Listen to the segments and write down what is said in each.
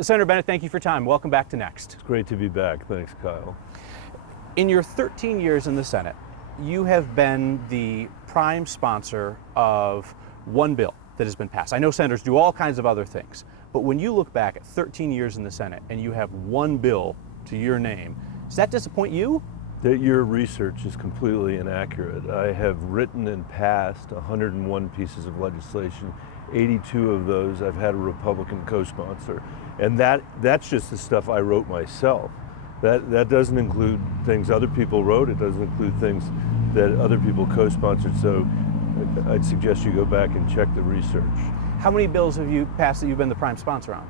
Senator Bennet, thank you for your time. Welcome back to Next. It's great to be back. Thanks, Kyle. In your 13 years in the Senate, you have been the prime sponsor of one bill that has been passed. I know senators do all kinds of other things, but when you look back at 13 years in the Senate and you have one bill to your name, does that disappoint you? That your research is completely inaccurate. I have written and passed 101 pieces of legislation. 82 of those I've had a Republican co-sponsor. And that's just the stuff I wrote myself. That doesn't include things other people wrote. It doesn't include things that other people co-sponsored. So I'd suggest you go back and check the research. How many bills have you passed that you've been the prime sponsor on?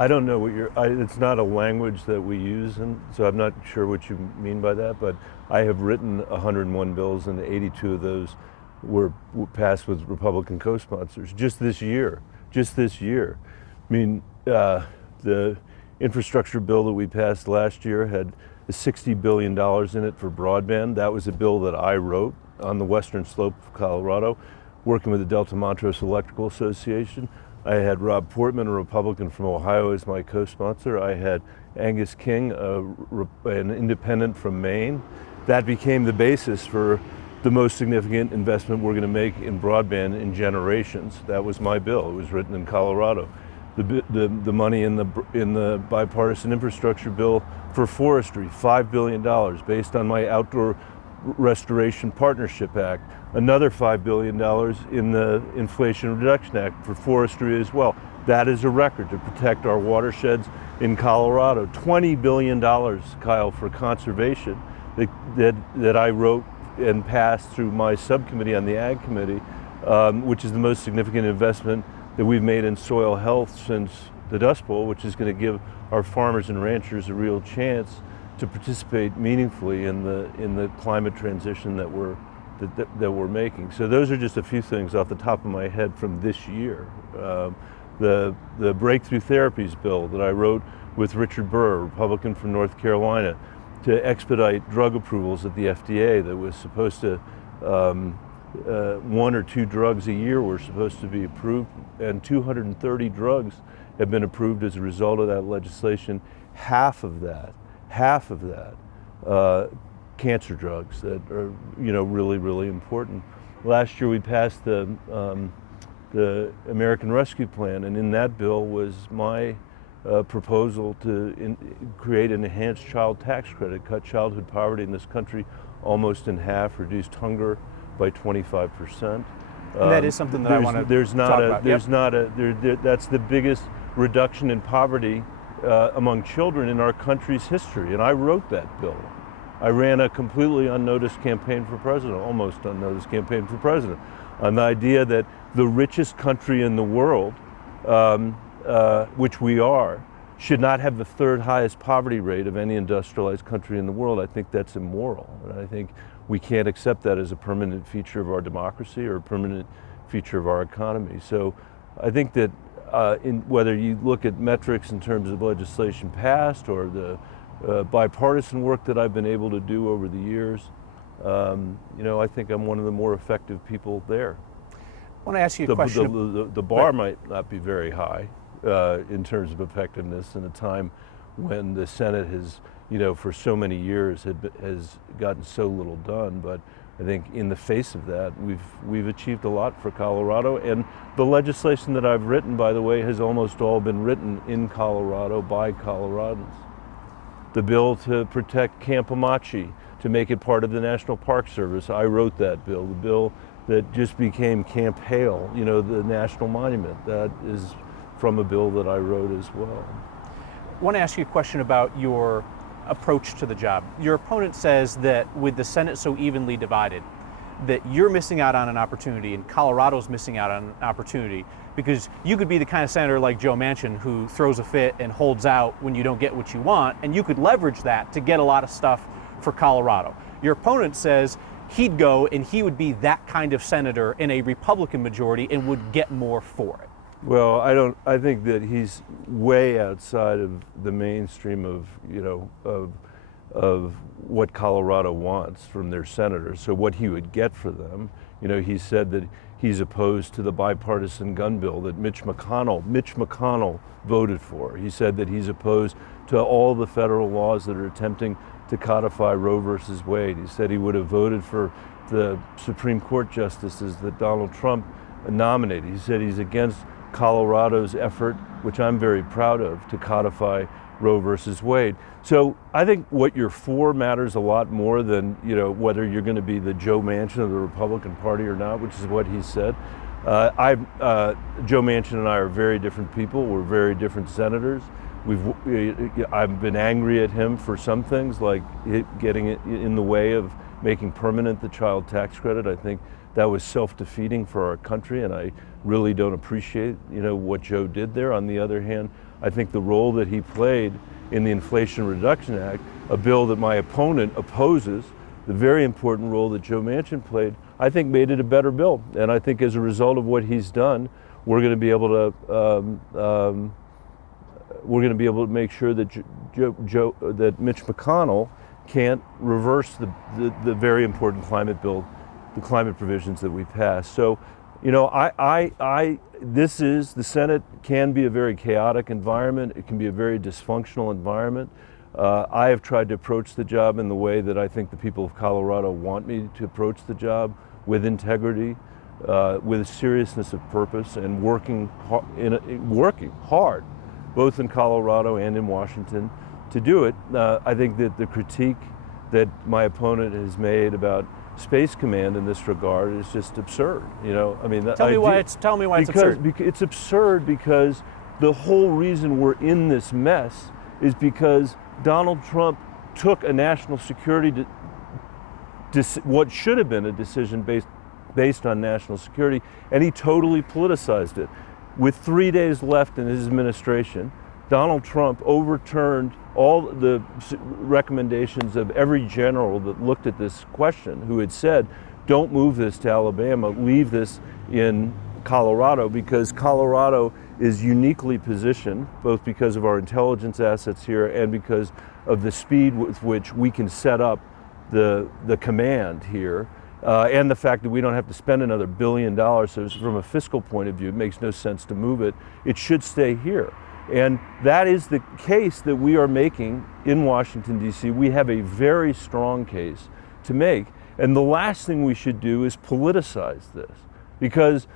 I don't know what it's not a language that we use, and so I'm not sure what you mean by that, but I have written 101 bills and 82 of those were passed with Republican co-sponsors just this year. I mean, the infrastructure bill that we passed last year had $60 billion in it for broadband. That was a bill that I wrote on the western slope of Colorado, working with the Delta Montrose Electrical Association. I had Rob Portman, a Republican from Ohio, as my co-sponsor. I had Angus King, an independent from Maine. That became the basis for the most significant investment we're going to make in broadband in generations. That was my bill. It was written in Colorado. The money in the bipartisan infrastructure bill for forestry, $5 billion, based on my Outdoor Restoration Partnership Act. Another $5 billion in the Inflation Reduction Act for forestry as well. That is a record to protect our watersheds in Colorado. $20 billion, Kyle, for conservation that I wrote and passed through my subcommittee on the Ag Committee, which is the most significant investment that we've made in soil health since the Dust Bowl, which is going to give our farmers and ranchers a real chance to participate meaningfully in the climate transition that we're making. So those are just a few things off the top of my head from this year. The Breakthrough Therapies bill that I wrote with Richard Burr, a Republican from North Carolina, to expedite drug approvals at the FDA that was supposed to, 1 or 2 drugs a year were supposed to be approved, and 230 drugs have been approved as a result of that legislation. Half of that, cancer drugs that are, really, really important. Last year we passed the American Rescue Plan, and in that bill was my proposal to create an enhanced child tax credit, cut childhood poverty in this country almost in half, reduced hunger by 25%. And that is something that I want to talk about. That's the biggest reduction in poverty among children in our country's history, and I wrote that bill. I ran a completely unnoticed campaign for president, almost unnoticed campaign for president, on the idea that the richest country in the world, which we are, should not have the 3rd highest poverty rate of any industrialized country in the world. I think that's immoral, and I think we can't accept that as a permanent feature of our democracy or a permanent feature of our economy. So I think that whether you look at metrics in terms of legislation passed or the bipartisan work that I've been able to do over the years, I think I'm one of the more effective people there. I want to ask you a question. The bar might not be very high in terms of effectiveness in a time when the Senate has, for so many years has gotten so little done. But I think in the face of that, we've achieved a lot for Colorado. And the legislation that I've written, by the way, has almost all been written in Colorado by Coloradans. The bill to protect Camp Amachi, to make it part of the National Park Service, I wrote that bill. The bill that just became Camp Hale, the national monument, that is from a bill that I wrote as well. I want to ask you a question about your approach to the job. Your opponent says that with the Senate so evenly divided, that you're missing out on an opportunity and Colorado's missing out on an opportunity, because you could be the kind of senator like Joe Manchin who throws a fit and holds out when you don't get what you want, and you could leverage that to get a lot of stuff for Colorado. Your opponent says he'd go and he would be that kind of senator in a Republican majority and would get more for it. Well, I think that he's way outside of the mainstream of what Colorado wants from their senators. So what he would get for them, he said that he's opposed to the bipartisan gun bill that Mitch McConnell voted for. He said that he's opposed to all the federal laws that are attempting to codify Roe versus Wade. He said he would have voted for the Supreme Court justices that Donald Trump nominated. He said he's against Colorado's effort, which I'm very proud of, to codify Roe versus Wade. So I think what you're for matters a lot more than, you know, whether you're going to be the Joe Manchin of the Republican Party or not, which is what he said. Joe Manchin and I are very different people. We're very different senators. I've been angry at him for some things, like getting in the way of making permanent the child tax credit. I think that was self-defeating for our country, and I really don't appreciate, you know, what Joe did there. On the other hand, I think the role that he played in the Inflation Reduction Act, a bill that my opponent opposes, the very important role that Joe Manchin played, I think made it a better bill. And I think as a result of what he's done, we're going to be able to make sure that that Mitch McConnell can't reverse the very important climate bill, the climate provisions that we passed. So, you know, the Senate can be a very chaotic environment. It can be a very dysfunctional environment. I have tried to approach the job in the way that I think the people of Colorado want me to approach the job, with integrity, with seriousness of purpose, and working hard, both in Colorado and in Washington, to do it. I think that the critique that my opponent has made about Space Command in this regard is just absurd. You know, I mean, tell me why it's absurd. It's absurd because the whole reason we're in this mess is because Donald Trump took a national security what should have been a decision based on national security, and he totally politicized it. With 3 days left in his administration, Donald Trump overturned all the recommendations of every general that looked at this question, who had said, don't move this to Alabama, leave this in Colorado, because Colorado is uniquely positioned, both because of our intelligence assets here and because of the speed with which we can set up the command here, and the fact that we don't have to spend another $1 billion. So from a fiscal point of view, it makes no sense to move it. It should stay here. And that is the case that we are making in Washington, D.C. We have a very strong case to make. And the last thing we should do is politicize this. Because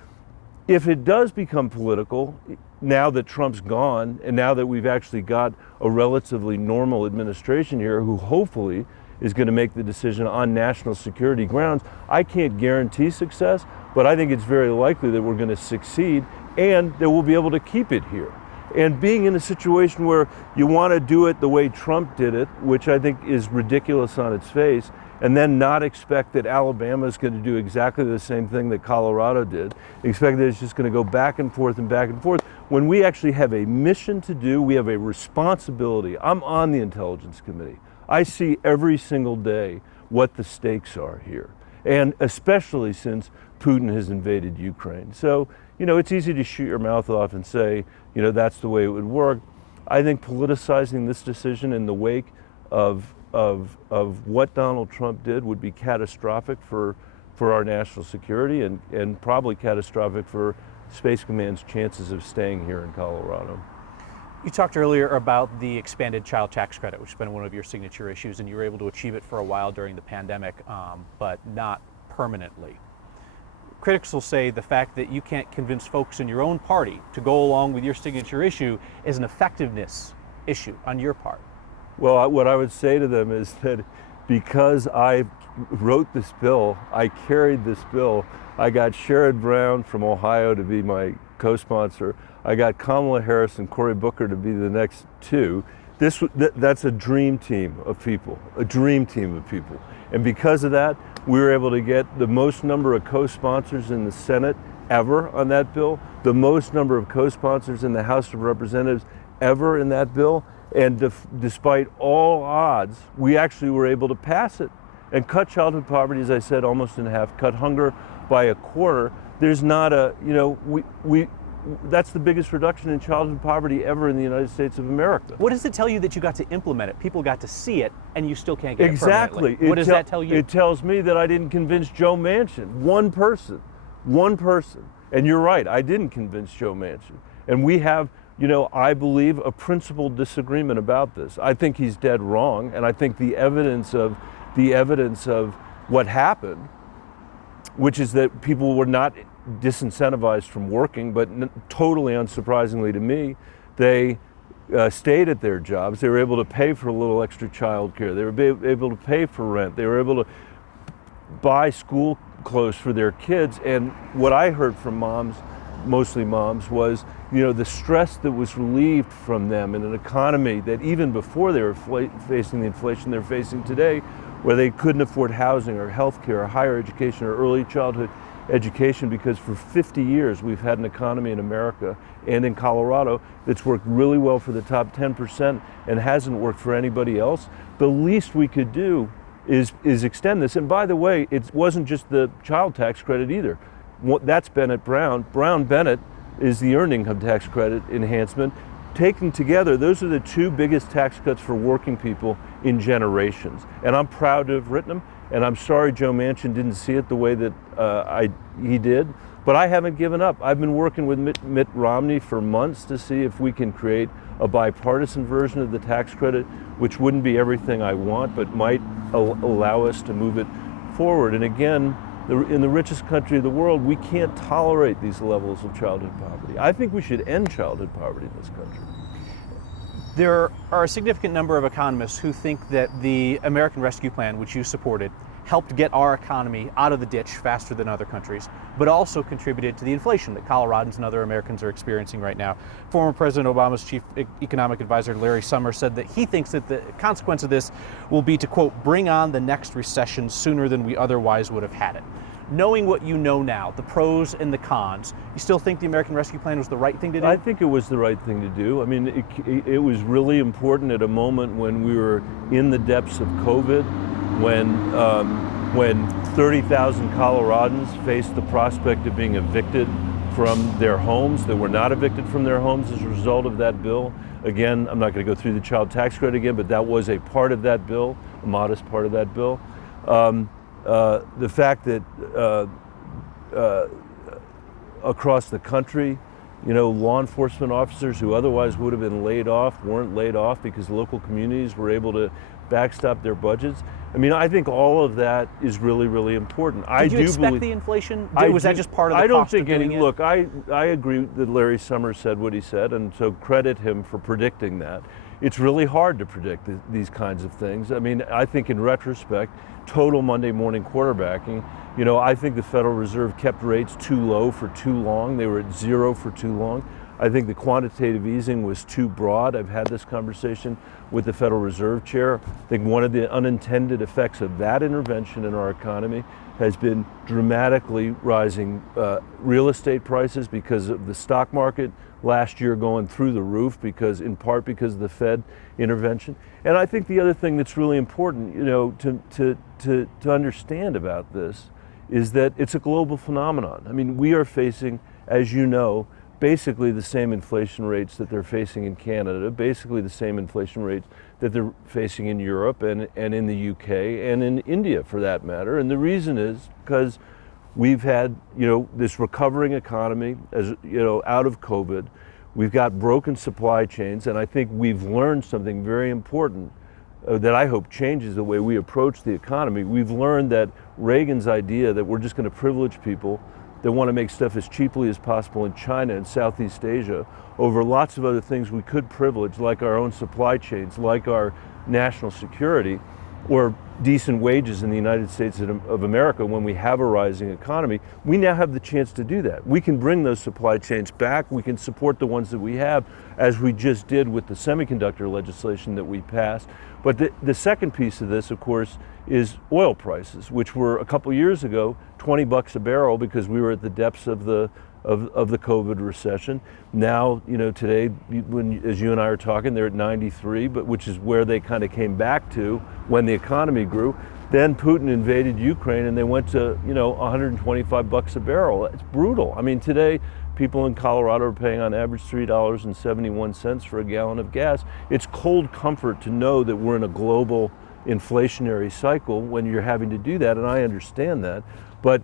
if it does become political, now that Trump's gone, and now that we've actually got a relatively normal administration here who hopefully is going to make the decision on national security grounds, I can't guarantee success, but I think it's very likely that we're going to succeed and that we'll be able to keep it here. And being in a situation where you want to do it the way Trump did it, which I think is ridiculous on its face, and then not expect that Alabama is going to do exactly the same thing that Colorado did, expect that it's just going to go back and forth and back and forth. When we actually have a mission to do, we have a responsibility. I'm on the Intelligence Committee. I see every single day what the stakes are here, and especially since Putin has invaded Ukraine. So, you know, it's easy to shoot your mouth off and say, you know, that's the way it would work. I think politicizing this decision in the wake of what Donald Trump did would be catastrophic for our national security, and probably catastrophic for Space Command's chances of staying here in Colorado. You talked earlier about the expanded child tax credit, which has been one of your signature issues, and you were able to achieve it for a while during the pandemic, but not permanently. Critics will say the fact that you can't convince folks in your own party to go along with your signature issue is an effectiveness issue on your part. Well, what I would say to them is that because I wrote this bill, I carried this bill, I got Sherrod Brown from Ohio to be my co-sponsor, I got Kamala Harris and Cory Booker to be the next two. That's a dream team of people, a dream team of people. And because of that, we were able to get the most number of co-sponsors in the Senate ever on that bill, the most number of co-sponsors in the House of Representatives ever in that bill. And despite all odds, we actually were able to pass it and cut childhood poverty, as I said, almost in half, cut hunger by a quarter. There's not a, you know, that's the biggest reduction in childhood poverty ever in the United States of America. What does it tell you that you got to implement it? People got to see it, and you still can't get exactly. it permanently. What does that tell you? It tells me that I didn't convince Joe Manchin, one person One person. And you're right, I didn't convince Joe Manchin. And we have, I believe, a principled disagreement about this. I think he's dead wrong, and I think the evidence of what happened, which is that people were not disincentivized from working, but totally unsurprisingly to me, they stayed at their jobs. They were able to pay for a little extra child care. They were able to pay for rent. They were able to buy school clothes for their kids. And what I heard from moms, mostly moms, was the stress that was relieved from them in an economy that even before they were facing the inflation they're facing today, where they couldn't afford housing or health care or higher education or early childhood education, because for 50 years we've had an economy in America and in Colorado that's worked really well for the top 10% and hasn't worked for anybody else. The least we could do is extend this. And by the way, it wasn't just the child tax credit either. That's Bennett Brown. Brown Bennett is the earned income tax credit enhancement. Taken together, those are the two biggest tax cuts for working people in generations. And I'm proud to have written them. And I'm sorry Joe Manchin didn't see it the way that he did. But I haven't given up. I've been working with Mitt Romney for months to see if we can create a bipartisan version of the tax credit, which wouldn't be everything I want, but might allow us to move it forward. And again, in the richest country of the world, we can't tolerate these levels of childhood poverty. I think we should end childhood poverty in this country. There are a significant number of economists who think that the American Rescue Plan, which you supported, helped get our economy out of the ditch faster than other countries, but also contributed to the inflation that Coloradans and other Americans are experiencing right now. Former President Obama's chief economic advisor, Larry Summers, said that he thinks that the consequence of this will be to, quote, bring on the next recession sooner than we otherwise would have had it. Knowing what you know now, the pros and the cons, you still think the American Rescue Plan was the right thing to do? I think it was the right thing to do. I mean, it was really important at a moment when we were in the depths of COVID, when 30,000 Coloradans faced the prospect of being evicted from their homes, that were not evicted from their homes as a result of that bill. Again, I'm not going to go through the child tax credit again, but that was a part of that bill, a modest part of that bill. The fact that across the country, law enforcement officers who otherwise would have been laid off weren't laid off because local communities were able to backstop their budgets. I mean, I think all of that is really, really important. Did you expect the inflation? Was that just part of the cost of doing it? Look, I agree that Larry Summers said what he said, and so credit him for predicting that. It's really hard to predict these kinds of things. I mean, I think in retrospect, total Monday morning quarterbacking, I think the Federal Reserve kept rates too low for too long. They were at zero for too long. I think the quantitative easing was too broad. I've had this conversation with the Federal Reserve Chair. I think one of the unintended effects of that intervention in our economy has been dramatically rising real estate prices because of the stock market last year going through the roof, in part because of the Fed intervention. And I think the other thing that's really important, to understand about this is that it's a global phenomenon. I mean, we are facing, as you know, basically the same inflation rates that they're facing in Canada, basically the same inflation rates that they're facing in Europe and in the UK and in India for that matter. And the reason is because we've had, this recovering economy out of COVID. We've got broken supply chains, and I think we've learned something very important that I hope changes the way we approach the economy. We've learned that Reagan's idea that we're just going to privilege people that want to make stuff as cheaply as possible in China and Southeast Asia over lots of other things we could privilege, like our own supply chains, like our national security, or decent wages in the United States of America when we have a rising economy. We now have the chance to do that. We can bring those supply chains back. We can support the ones that we have, as we just did with the semiconductor legislation that we passed. But the second piece of this, of course, is oil prices, which were a couple years ago $20 a barrel because we were at the depths of the COVID recession. Now, today, as you and I are talking, they're at 93, but which is where they kind of came back to when the economy grew. Then Putin invaded Ukraine and they went to, $125 a barrel. It's brutal. I mean, today, people in Colorado are paying on average $3.71 for a gallon of gas. It's cold comfort to know that we're in a global inflationary cycle when you're having to do that, and I understand that. But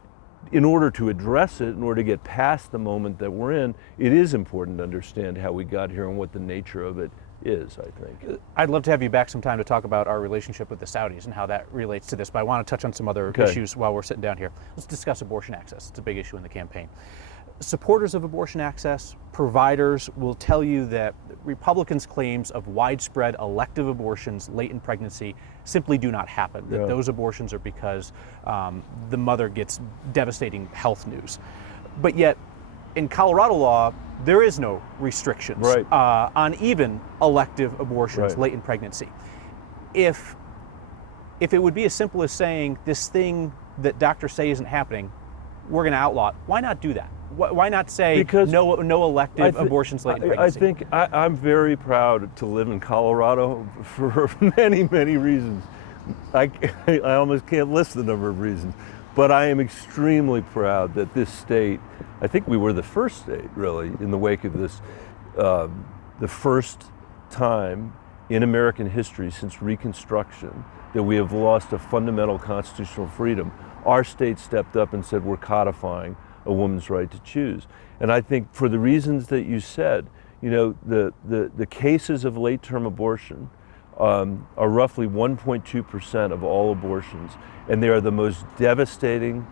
in order to address it, in order to get past the moment that we're in, it is important to understand how we got here and what the nature of it is, I think. I'd love to have you back sometime to talk about our relationship with the Saudis and how that relates to this, but I want to touch on some other issues while we're sitting down here. Let's discuss abortion access. It's a big issue in the campaign. Supporters of abortion access, providers will tell you that Republicans' claims of widespread elective abortions late in pregnancy simply do not happen, that those abortions are because the mother gets devastating health news. But yet, in Colorado law, there is no restrictions on even elective abortions late in pregnancy. If it would be as simple as saying this thing that doctors say isn't happening, we're going to outlaw it, why not do that? Why not say no elective abortions late in pregnancy? I think I'm very proud to live in Colorado for many, many reasons. I almost can't list the number of reasons, but I am extremely proud that this state, I think we were the first state really in the wake of this, the first time in American history since Reconstruction that we have lost a fundamental constitutional freedom. Our state stepped up and said we're codifying a woman's right to choose. And I think for the reasons that you said, you know, the cases of late-term abortion are roughly 1.2% of all abortions, and they are the most devastating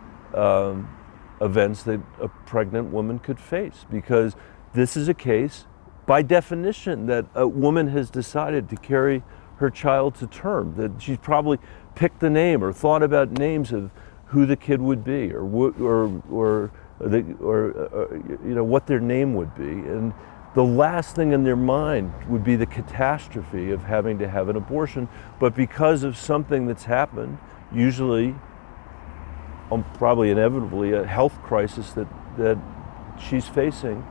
events that a pregnant woman could face, because this is a case, by definition, that a woman has decided to carry her child to term, that she's probably picked the name or thought about names of who the kid would be, or you know, what their name would be, and the last thing in their mind would be the catastrophe of having to have an abortion. But because of something that's happened, usually, probably inevitably, a health crisis that she's facing,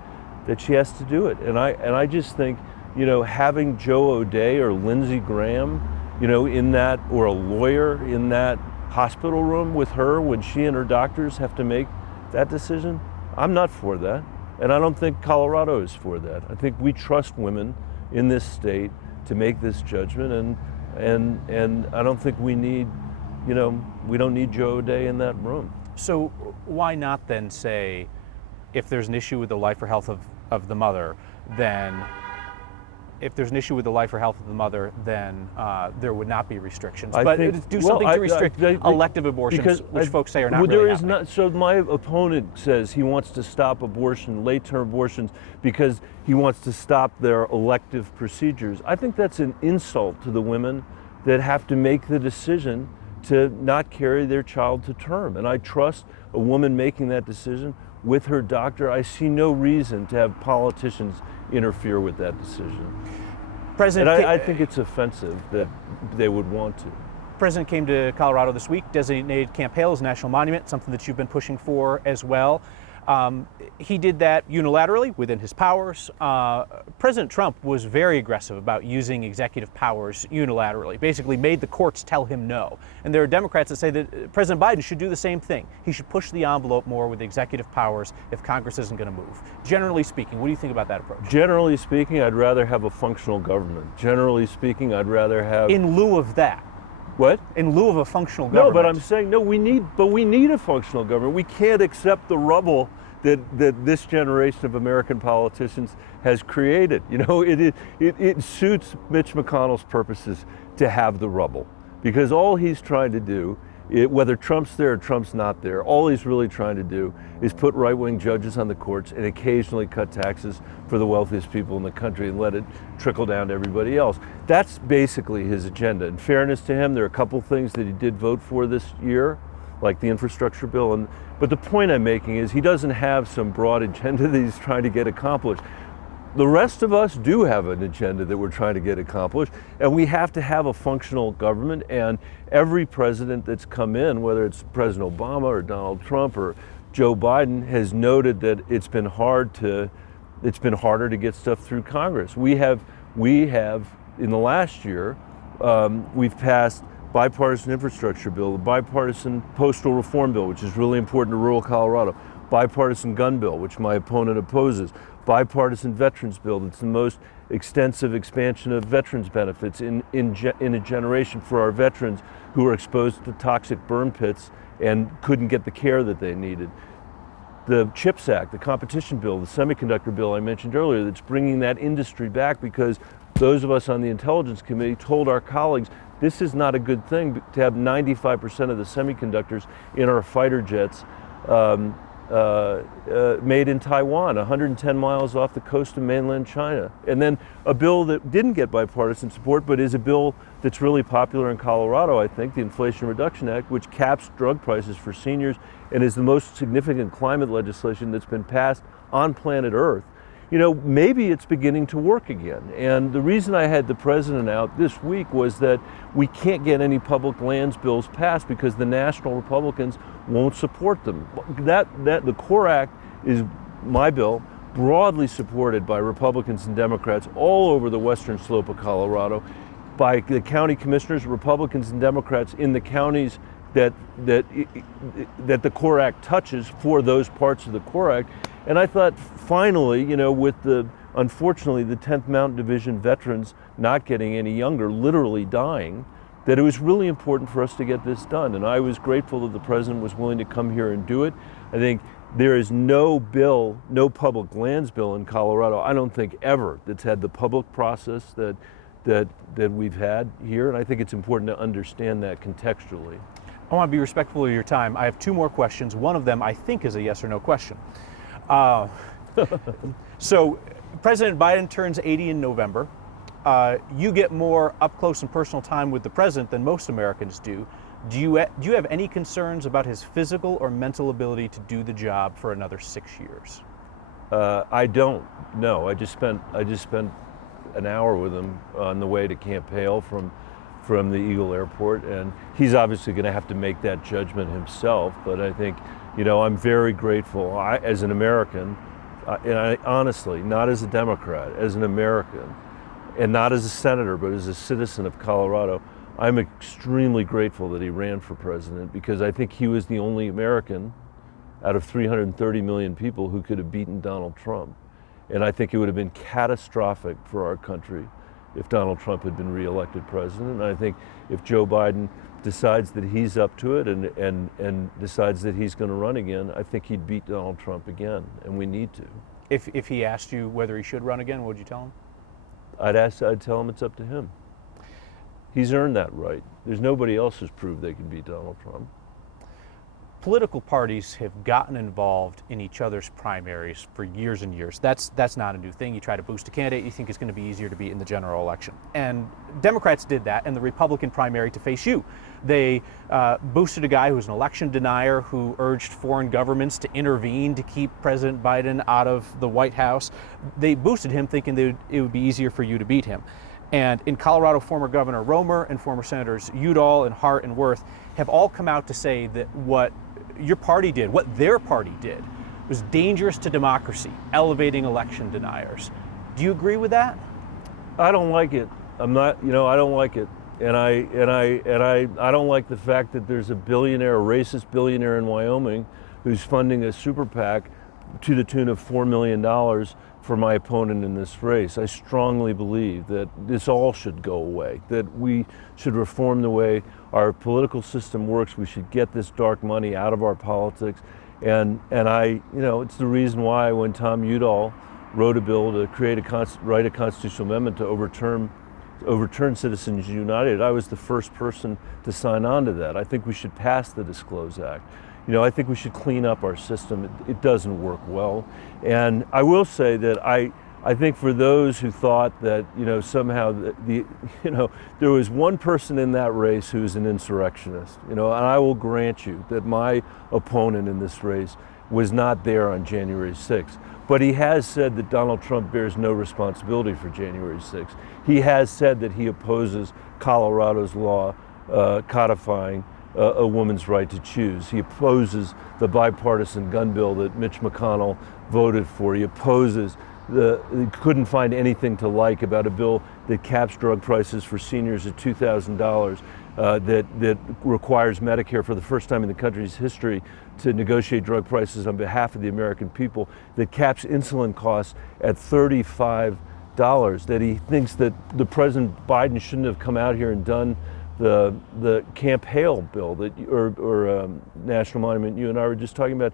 that she has to do it. And I just think, you know, having Joe O'Dea or Lindsey Graham, you know, in that, or a lawyer in that hospital room with her when she and her doctors have to make that decision, I'm not for that. And I don't think Colorado is for that. I think we trust women in this state to make this judgment, and I don't think we need, you know, we don't need Joe O'Dea in that room. So why not then say, if there's an issue with the life or health of the mother, then if there's an issue with the life or health of the mother, then there would not be restrictions. But do something to restrict elective abortions, which folks say are not really happening. So my opponent says he wants to stop abortion, late-term abortions, because he wants to stop their elective procedures. I think that's an insult to the women that have to make the decision to not carry their child to term. And I trust a woman making that decision with her doctor. I see no reason to have politicians interfere with that decision. I think it's offensive that they would want to. The President came to Colorado this week, designated Camp Hale as a national monument, something that you've been pushing for as well. He did that unilaterally within his powers. President Trump was very aggressive about using executive powers unilaterally, basically made the courts tell him no. And there are Democrats that say that President Biden should do the same thing. He should push the envelope more with executive powers if Congress isn't going to move. Generally speaking, what do you think about that approach? Generally speaking, I'd rather have a functional government. Generally speaking, I'd rather have... In lieu of that. What? In lieu of a functional government. No, but I'm saying, no, we need a functional government. We can't accept the rubble that this generation of American politicians has created. You know, it suits Mitch McConnell's purposes to have the rubble, because all he's trying to do, whether Trump's there or Trump's not there, all he's really trying to do is put right-wing judges on the courts and occasionally cut taxes for the wealthiest people in the country and let it trickle down to everybody else. That's basically his agenda. In fairness to him, there are a couple things that he did vote for this year, like the infrastructure bill. But the point I'm making is he doesn't have some broad agenda that he's trying to get accomplished. The rest of us do have an agenda that we're trying to get accomplished, and we have to have a functional government. And every president that's come in, whether it's President Obama or Donald Trump or Joe Biden, has noted that it's been harder to get stuff through Congress. We have in the last year, we've passed bipartisan infrastructure bill, the bipartisan postal reform bill, which is really important to rural Colorado, bipartisan gun bill, which my opponent opposes, bipartisan veterans bill that's the most extensive expansion of veterans benefits in a generation for our veterans who are exposed to toxic burn pits and couldn't get the care that they needed. The CHIPS Act, the competition bill, the semiconductor bill I mentioned earlier, that's bringing that industry back, because those of us on the Intelligence Committee told our colleagues this is not a good thing to have 95% of the semiconductors in our fighter jets made in Taiwan, 110 miles off the coast of mainland China. And then a bill that didn't get bipartisan support, but is a bill that's really popular in Colorado, I think, the Inflation Reduction Act, which caps drug prices for seniors and is the most significant climate legislation that's been passed on planet Earth. You know, maybe it's beginning to work again. And the reason I had the president out this week was that we can't get any public lands bills passed because the national Republicans won't support them. The CORE Act is my bill, broadly supported by Republicans and Democrats all over the western slope of Colorado, by the county commissioners, Republicans and Democrats in the counties that the CORE Act touches for those parts of the CORE Act. And I thought, finally, you know, with unfortunately, the 10th Mountain Division veterans not getting any younger, literally dying, that it was really important for us to get this done. And I was grateful that the president was willing to come here and do it. I think there is no bill, no public lands bill in Colorado, I don't think ever, that's had the public process that we've had here. And I think it's important to understand that contextually. I want to be respectful of your time. I have two more questions. One of them I think is a yes or no question. So President Biden turns 80 in November. You get more up close and personal time with the president than most Americans do. Do you have any concerns about his physical or mental ability to do the job for another 6 years? I don't. No, I just spent an hour with him on the way to Camp Hale from the Eagle Airport, and he's obviously going to have to make that judgment himself. But I think, you know, I'm very grateful as an American, and I honestly, not as a Democrat, as an American, and not as a senator, but as a citizen of Colorado, I'm extremely grateful that he ran for president, because I think he was the only American out of 330 million people who could have beaten Donald Trump. And I think it would have been catastrophic for our country if Donald Trump had been reelected president. And I think if Joe Biden decides that he's up to it and decides that he's going to run again, I think he'd beat Donald Trump again, and we need to. If he asked you whether he should run again, what would you tell him? I'd tell him it's up to him. He's earned that right. There's nobody else who's proved they can beat Donald Trump. Political parties have gotten involved in each other's primaries for years and years. That's not a new thing. You try to boost a candidate, you think it's going to be easier to beat in the general election. And Democrats did that in the Republican primary to face you. They boosted a guy who was an election denier, who urged foreign governments to intervene to keep President Biden out of the White House. They boosted him thinking it would be easier for you to beat him. And in Colorado, former Governor Romer and former Senators Udall and Hart and Wirth have all come out to say that what your party did, what their party did, was dangerous to democracy, elevating election deniers. Do you agree with that? I don't like it. I don't like it. And I don't like the fact that there's a racist billionaire in Wyoming who's funding a super PAC to the tune of $4 million for my opponent in this race. I strongly believe that this all should go away, that we should reform the way our political system works. We should get this dark money out of our politics. And it's the reason why when Tom Udall wrote a bill to write a constitutional amendment to overturn Citizens United, I was the first person to sign on to that. I think we should pass the Disclose Act. I think we should clean up our system. It doesn't work well. And I will say that I think for those who thought that, somehow there was one person in that race who was an insurrectionist, and I will grant you that my opponent in this race was not there on January 6th. But he has said that Donald Trump bears no responsibility for January 6th. He has said that he opposes Colorado's law codifying a woman's right to choose. He opposes the bipartisan gun bill that Mitch McConnell voted for. He opposes he couldn't find anything to like about a bill that caps drug prices for seniors at $2,000, that requires Medicare for the first time in the country's history to negotiate drug prices on behalf of the American people, that caps insulin costs at $35, that he thinks that the President Biden shouldn't have come out here and done the Camp Hale bill that, or National Monument you and I were just talking about.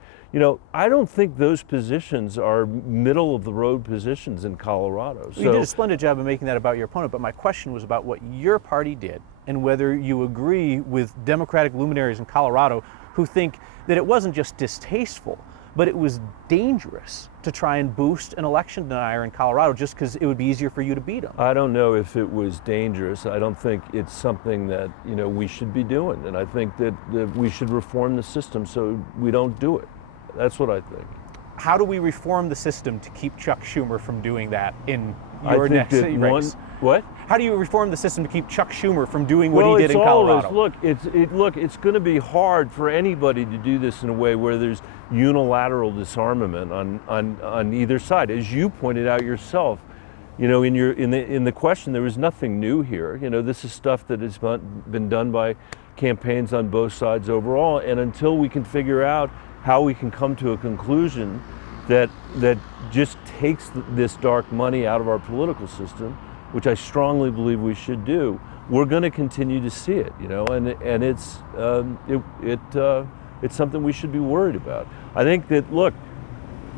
I don't think those positions are middle of the road positions in Colorado. You did a splendid job of making that about your opponent, but my question was about what your party did and whether you agree with Democratic luminaries in Colorado who think that it wasn't just distasteful, but it was dangerous to try and boost an election denier in Colorado just because it would be easier for you to beat him. I don't know if it was dangerous. I don't think it's something that we should be doing, and I think that we should reform the system so we don't do it. That's what I think. How do we reform the system to keep Chuck Schumer from doing that in your next race? What? How do you reform the system to keep Chuck Schumer from doing what he did in Colorado? Look, it's going to be hard for anybody to do this in a way where there's unilateral disarmament on either side. As you pointed out yourself, in the question, there was nothing new here. This is stuff that has been done by campaigns on both sides overall, and until we can figure out how we can come to a conclusion that just takes this dark money out of our political system, which I strongly believe we should do, we're going to continue to see it, and it's something we should be worried about. I think that, look,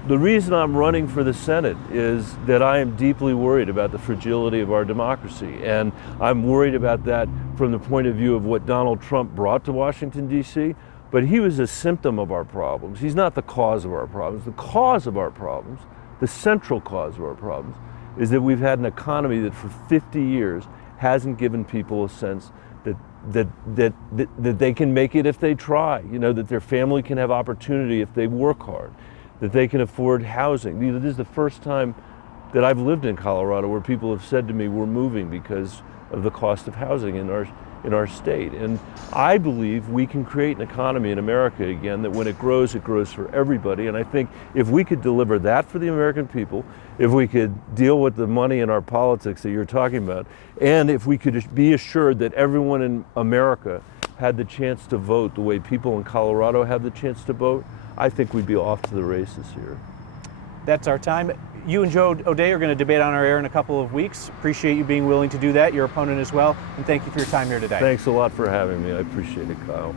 the reason I'm running for the Senate is that I am deeply worried about the fragility of our democracy, and I'm worried about that from the point of view of what Donald Trump brought to Washington, D.C., but he was a symptom of our problems. He's not the cause of our problems. The cause of our problems, the central cause of our problems, is that we've had an economy that for 50 years hasn't given people a sense that they can make it if they try, that their family can have opportunity if they work hard, that they can afford housing. This is the first time that I've lived in Colorado where people have said to me, we're moving because of the cost of housing in our state. And I believe we can create an economy in America again that when it grows for everybody. And I think if we could deliver that for the American people, if we could deal with the money in our politics that you're talking about, and if we could be assured that everyone in America had the chance to vote the way people in Colorado have the chance to vote, I think we'd be off to the races here. That's our time. You and Joe O'Dea are going to debate on our air in a couple of weeks. Appreciate you being willing to do that, your opponent as well, and thank you for your time here today. Thanks a lot for having me. I appreciate it, Kyle.